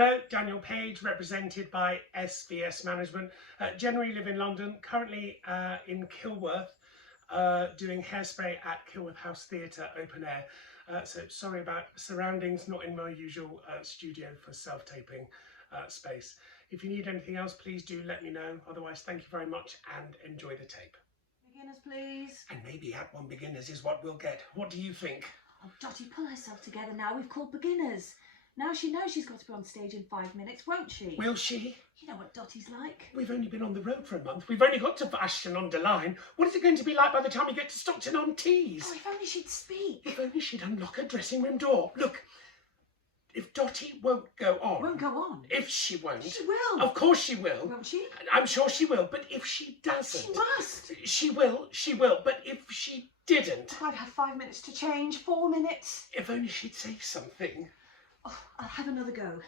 Hello, Daniel Page, represented by SVS Management. Generally live in London, currently in Kilworth, doing Hairspray at Kilworth House Theatre, open air. So sorry about surroundings, not in my usual studio for self-taping space. If you need anything else, please do let me know. Otherwise, thank you very much and enjoy the tape. Beginners, please. And maybe Act 1 beginners is what we'll get. What do you think? Oh, Dottie, pull herself together now. We've called beginners. Now she knows she's got to be on stage in 5 minutes, won't she? Will she? You know what Dottie's like. We've only been on the road for a month. We've only got to Ashton-on-Dyne. What is it going to be like by the time we get to Stockton-on-Tees? Oh, if only she'd speak. If only she'd unlock her dressing room door. Look, if Dottie won't go on... Won't go on? If she won't... She will. Of course she will. Won't she? I'm sure she will, but if she doesn't... She must. She will, but if she didn't... I'd have 5 minutes to change, 4 minutes. If only she'd say something. Oh, I'll have another go.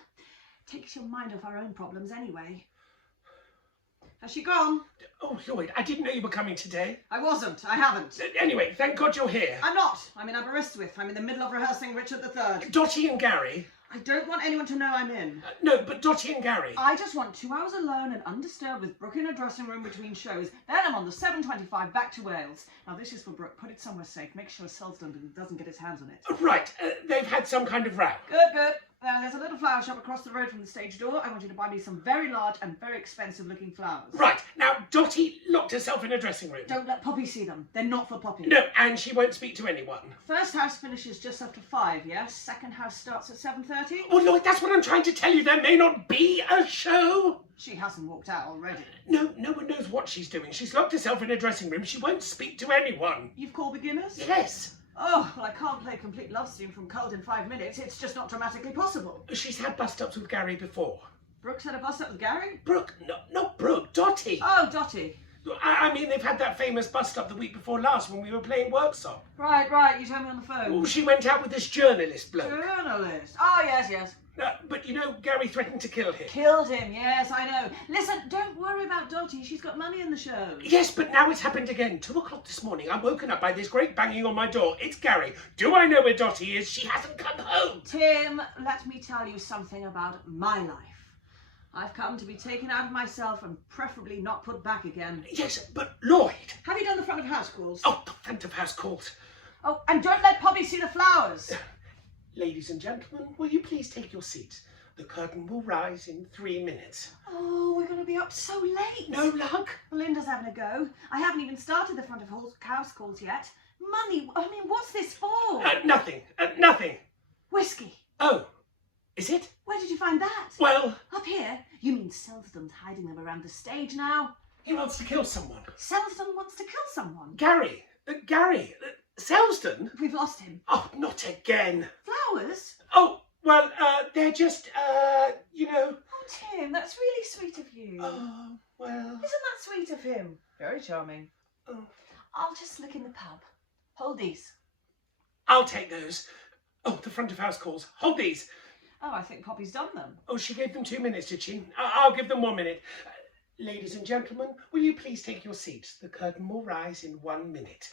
Takes your mind off our own problems anyway. Has she gone? Oh, Lloyd, I didn't know you were coming today. I wasn't. I haven't. Anyway, thank God you're here. I'm not. I'm in Aberystwyth. I'm in the middle of rehearsing Richard III. Dottie and Garry. I don't want anyone to know I'm in. No, but Dottie and Garry. I just want 2 hours alone and undisturbed with Brooke in a dressing room between shows. Then I'm on the 7:25 back to Wales. Now this is for Brooke. Put it somewhere safe. Make sure Selsdon doesn't get his hands on it. Right, they've had some kind of row. Good. There's a little flower shop across the road from the stage door. I want you to buy me some very large and very expensive looking flowers. Right, now Dottie locked herself in a dressing room. Don't let Poppy see them. They're not for Poppy. No, and she won't speak to anyone. First house finishes just after 5, yes? Second house starts at 7:30? Oh, Lloyd, that's what I'm trying to tell you. There may not be a show. She hasn't walked out already. No one knows what she's doing. She's locked herself in a dressing room. She won't speak to anyone. You've called beginners? Yes. Oh, well, I can't play a complete love scene from Cold in 5 minutes. It's just not dramatically possible. She's had bust-ups with Garry before. Brooke's had a bust-up with Garry? Brooke, no, not Brooke, Dottie. Oh, Dottie. I mean, they've had that famous bust-up the week before last when we were playing Workshop. Right, you told me on the phone. Oh, she went out with this journalist bloke. Journalist? Oh, yes. But you know, Garry threatened to kill him. Killed him, yes, I know. Listen, don't worry about Dottie. She's got money in the show. Yes, but now it's happened again. 2 o'clock this morning, I'm woken up by this great banging on my door. It's Garry. Do I know where Dottie is? She hasn't come home. Tim, let me tell you something about my life. I've come to be taken out of myself and preferably not put back again. Yes, but Lloyd. Have you done the front of house calls? Oh, the front of house calls. Oh, and don't let Poppy see the flowers. Ladies and gentlemen, will you please take your seats? The curtain will rise in 3 minutes. Oh, we're going to be up so late. No luck? Linda's having a go. I haven't even started the front of house calls yet. Money, I mean, what's this for? Nothing. Whiskey. Oh, is it? Where did you find that? Well... Up here? You mean Selsdon's hiding them around the stage now? He wants to kill someone. Selsdon wants to kill someone? Garry. Selsdon? We've lost him. Oh, not again. Flowers? Oh, well, they're just, you know... Oh, Tim, that's really sweet of you. Oh, well... Isn't that sweet of him? Very charming. Oh. I'll just look in the pub. Hold these. I'll take those. Oh, the front of house calls. Hold these. Oh, I think Poppy's done them. Oh, she gave them 2 minutes, did she? I'll give them 1 minute. Ladies and gentlemen, will you please take your seats? The curtain will rise in 1 minute.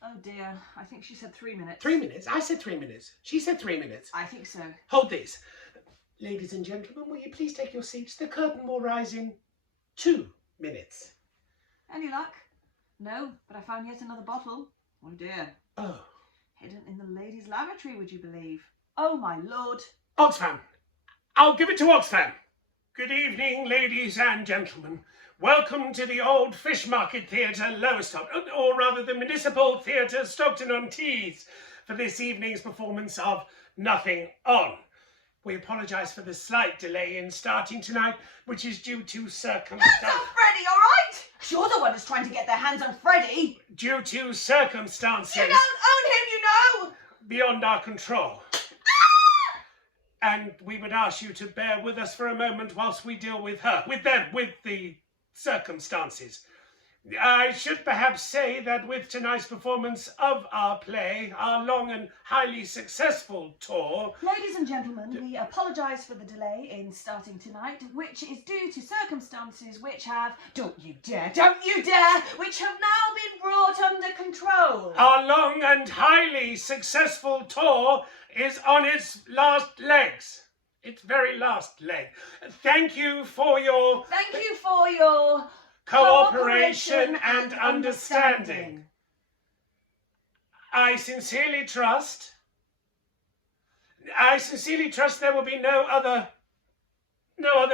Oh dear, I think she said 3 minutes. 3 minutes? I said 3 minutes. She said 3 minutes. I think so. Hold these. Ladies and gentlemen, will you please take your seats? The curtain will rise in 2 minutes. Any luck? No, but I found yet another bottle. Oh dear. Oh. Hidden in the ladies' lavatory, would you believe? Oh my lord. Oxfam. I'll give it to Oxfam. Good evening, ladies and gentlemen. Welcome to the Old Fish Market Theatre, Lowestoft, or rather the Municipal Theatre, Stockton-on-Tees, for this evening's performance of Nothing On. We apologise for the slight delay in starting tonight, which is due to circumstances. Hands on Freddie, all right? You're the one who's trying to get their hands on Freddie. Due to circumstances. You don't own him, you know. Beyond our control. And we would ask you to bear with us for a moment whilst we deal with her, with the circumstances. I should perhaps say that with tonight's performance of our play, our long and highly successful tour... Ladies and gentlemen, we apologise for the delay in starting tonight, which is due to circumstances which have... Don't you dare! Which have now been brought under control. Our long and highly successful tour is on its last legs. its very last leg. Thank you for your cooperation and understanding. I sincerely trust there will be no other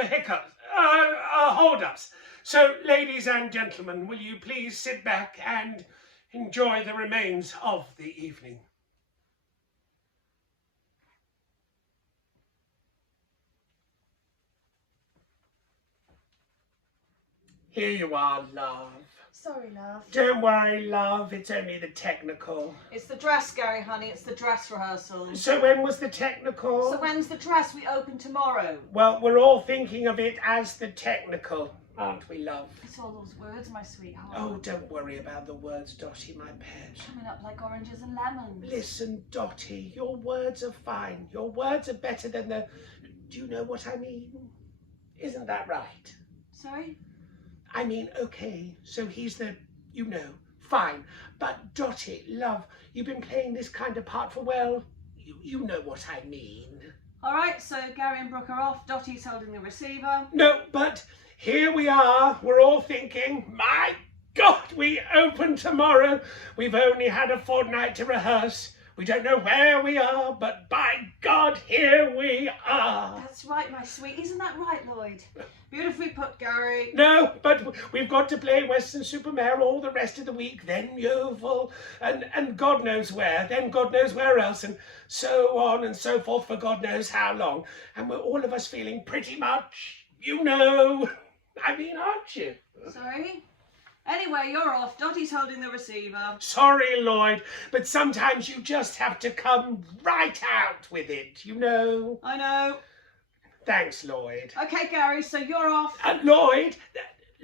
hiccups, hold-ups. So, ladies and gentlemen, will you please sit back and enjoy the remains of the evening? Here you are, love. Sorry, love. Don't worry, love. It's only the technical. It's the dress, Garry, honey. It's the dress rehearsal. So when was the technical? So when's the dress? We open tomorrow. Well, we're all thinking of it as the technical, aren't we, love? It's all those words, my sweetheart. Oh, don't worry about the words, Dotty, my pet. Coming up like oranges and lemons. Listen, Dotty, your words are fine. Your words are better than the... Do you know what I mean? Isn't that right? Sorry? I mean, okay, so he's the, fine. But Dotty, love, you've been playing this kind of part for, well, you know what I mean. All right, so Garry and Brooke are off. Dotty's holding the receiver. No, but here we are. We're all thinking, my God, we open tomorrow. We've only had a fortnight to rehearse. We don't know where we are, but by God, here we are. That's right, my sweet. Isn't that right, Lloyd? Beautifully put, Garry. No, but we've got to play Weston-super-Mare all the rest of the week, then Yeovil, and God knows where, then God knows where else, and so on and so forth for God knows how long. And we're all of us feeling pretty much, I mean, aren't you? Sorry? Anyway, you're off. Dotty's holding the receiver. Sorry, Lloyd, but sometimes you just have to come right out with it, I know. Thanks, Lloyd. Okay, Garry, so you're off. Lloyd,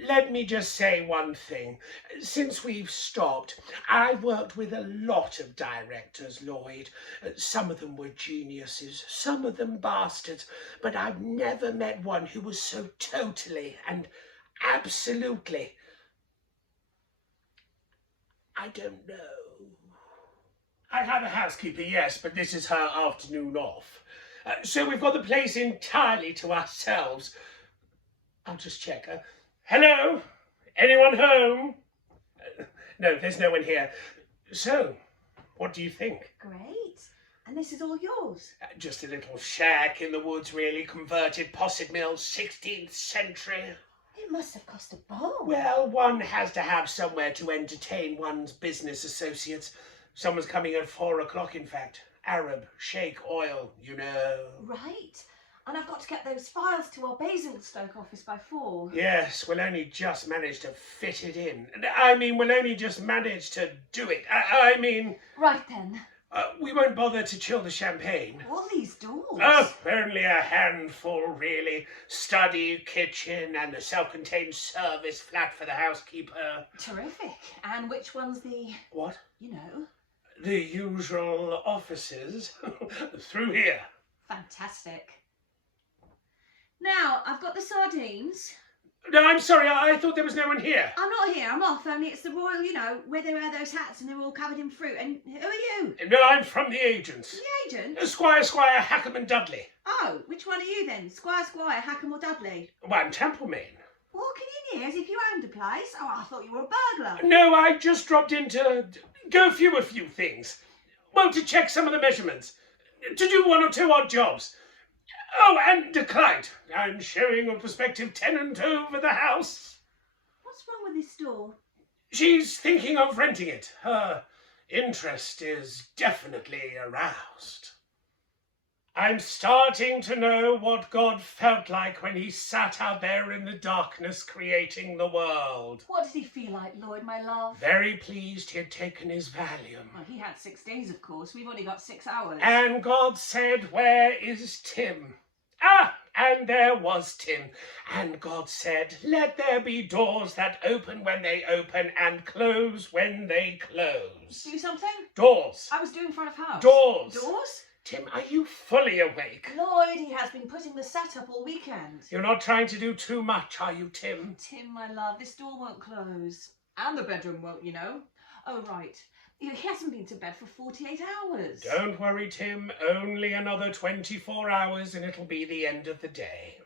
let me just say one thing. Since we've stopped, I've worked with a lot of directors, Lloyd. Some of them were geniuses, some of them bastards, but I've never met one who was so totally and absolutely... I don't know. I have a housekeeper, yes, but this is her afternoon off. So we've got the place entirely to ourselves. I'll just check. Hello? Anyone home? No, there's no one here. So, what do you think? Great. And this is all yours? Just a little shack in the woods, really. Converted posset mill, 16th century. It must have cost a bomb. Well, one has to have somewhere to entertain one's business associates. Someone's coming at 4 o'clock, in fact. Arab, Sheikh Oil, Right. And I've got to get those files to our Basingstoke office by 4. Yes, we'll only just manage to fit it in. I mean, we'll only just manage to do it. I mean... Right then. We won't bother to chill the champagne. All these doors? Oh, only a handful, really. Study, kitchen, and the self-contained service flat for the housekeeper. Terrific. And which one's the... What? The usual offices. Through here. Fantastic. Now, I've got the sardines. No, I'm sorry, I thought there was no one here. I'm not here, I'm off, only it's the royal, where they wear those hats and they're all covered in fruit. And who are you? No, I'm from the agents. The agent? Squire, Hackham and Dudley. Oh, which one are you then? Squire, Hackham or Dudley? Well, I'm Templemain. Walking in here as if you owned a place? Oh, I thought you were a burglar. No, I just dropped in to go through a few things. Well, to check some of the measurements. To do 1 or 2 odd jobs. Oh, and a client. I'm showing a prospective tenant over the house. What's wrong with this door? She's thinking of renting it. Her interest is definitely aroused. I'm starting to know what God felt like when he sat out there in the darkness creating the world. What did he feel like, Lloyd, my love? Very pleased he had taken his Valium. Well, he had 6 days, of course. We've only got 6 hours. And God said, "Where is Tim?" Ah, and there was Tim. And God said, "Let there be doors that open when they open and close when they close." Do something? Doors. I was doing front of house. Doors. Doors? Tim, are you fully awake? Lloyd, he has been putting the set up all weekend. You're not trying to do too much, are you, Tim? Tim, my love, this door won't close. And the bedroom won't, Oh, right. He hasn't been to bed for 48 hours. Don't worry, Tim. Only another 24 hours and it'll be the end of the day.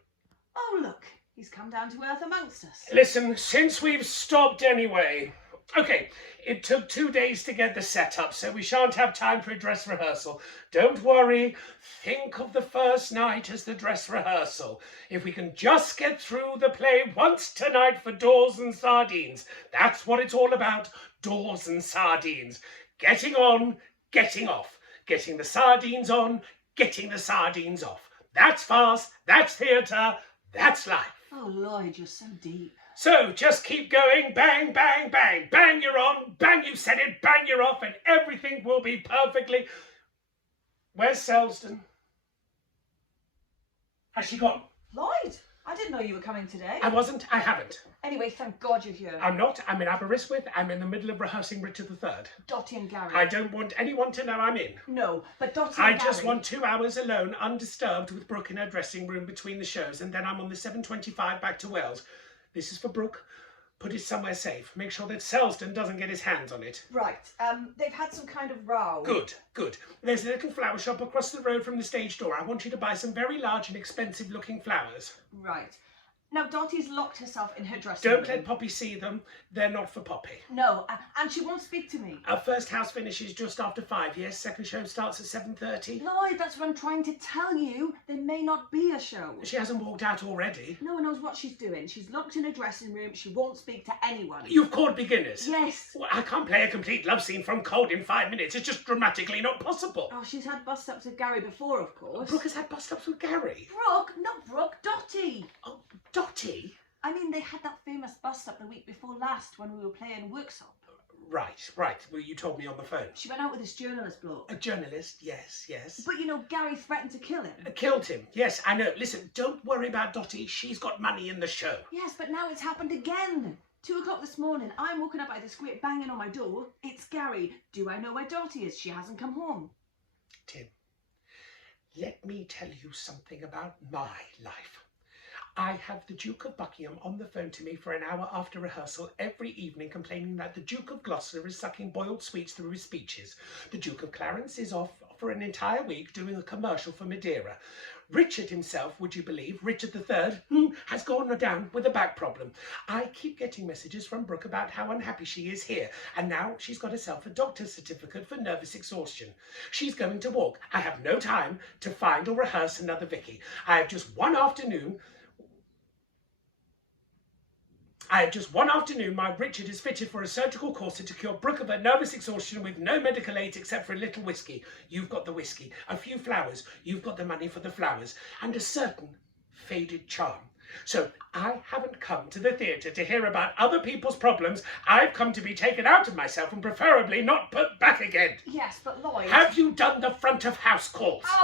Oh, look. He's come down to earth amongst us. Listen, since we've stopped anyway... Okay, it took 2 days to get the setup, so we shan't have time for a dress rehearsal. Don't worry. Think of the first night as the dress rehearsal. If we can just get through the play once tonight for doors and sardines. That's what it's all about. Doors and sardines. Getting on, getting off. Getting the sardines on, getting the sardines off. That's farce, that's theatre, that's life. Oh, Lloyd, you're so deep. So just keep going, bang, bang, bang. Bang, you're on, bang, you said it, bang, you're off, and everything will be perfectly... Where's Selsdon? Has she gone? Lloyd, I didn't know you were coming today. I wasn't, I haven't. Anyway, thank God you're here. I'm not, I'm in Aberystwyth, I'm in the middle of rehearsing Richard III. Dotty and Garry. I don't want anyone to know I'm in. No, but Dotty I and Garry... just want 2 hours alone, undisturbed, with Brooke in her dressing room between the shows, and then I'm on the 7:25 back to Wales. This is for Brooke. Put it somewhere safe. Make sure that Selsdon doesn't get his hands on it. Right, they've had some kind of row. Good, good. There's a little flower shop across the road from the stage door. I want you to buy some very large and expensive looking flowers. Right. Now, Dottie's locked herself in her dressing room. Don't let Poppy see them. They're not for Poppy. No, and she won't speak to me. Our first house finishes just after 5, yes? Second show starts at 7:30. Lloyd, that's what I'm trying to tell you. There may not be a show. She hasn't walked out already. No one knows what she's doing. She's locked in her dressing room. She won't speak to anyone. You've called beginners? Yes. Well, I can't play a complete love scene from cold in 5 minutes. It's just dramatically not possible. Oh, she's had bust-ups with Garry before, of course. Brooke has had bust-ups with Garry. Brooke? Not Brooke. Dottie. Oh, Dottie? I mean, they had that famous bust-up the week before last when we were playing Workshop. Right. Well, you told me on the phone. She went out with this journalist bloke. A journalist, yes. But you know, Garry threatened to kill him. Killed him, yes, I know. Listen, don't worry about Dottie. She's got money in the show. Yes, but now it's happened again. 2 o'clock this morning, I'm woken up by this great banging on my door. It's Garry. Do I know where Dottie is? She hasn't come home. Tim, let me tell you something about my life. I have the Duke of Buckingham on the phone to me for an hour after rehearsal every evening complaining that the Duke of Gloucester is sucking boiled sweets through his speeches. The Duke of Clarence is off for an entire week doing a commercial for Madeira. Richard himself, would you believe, Richard III, has gone down with a back problem. I keep getting messages from Brooke about how unhappy she is here, and now she's got herself a doctor's certificate for nervous exhaustion. She's going to walk. I have no time to find or rehearse another Vicky. I have just one afternoon my Richard is fitted for a surgical corset to cure Brooke of her nervous exhaustion with no medical aid except for a little whiskey. You've got the whiskey, a few flowers, you've got the money for the flowers, and a certain faded charm. So I haven't come to the theatre to hear about other people's problems. I've come to be taken out of myself and preferably not put back again. Yes, but Lloyd... Have you done the front of house calls? Oh.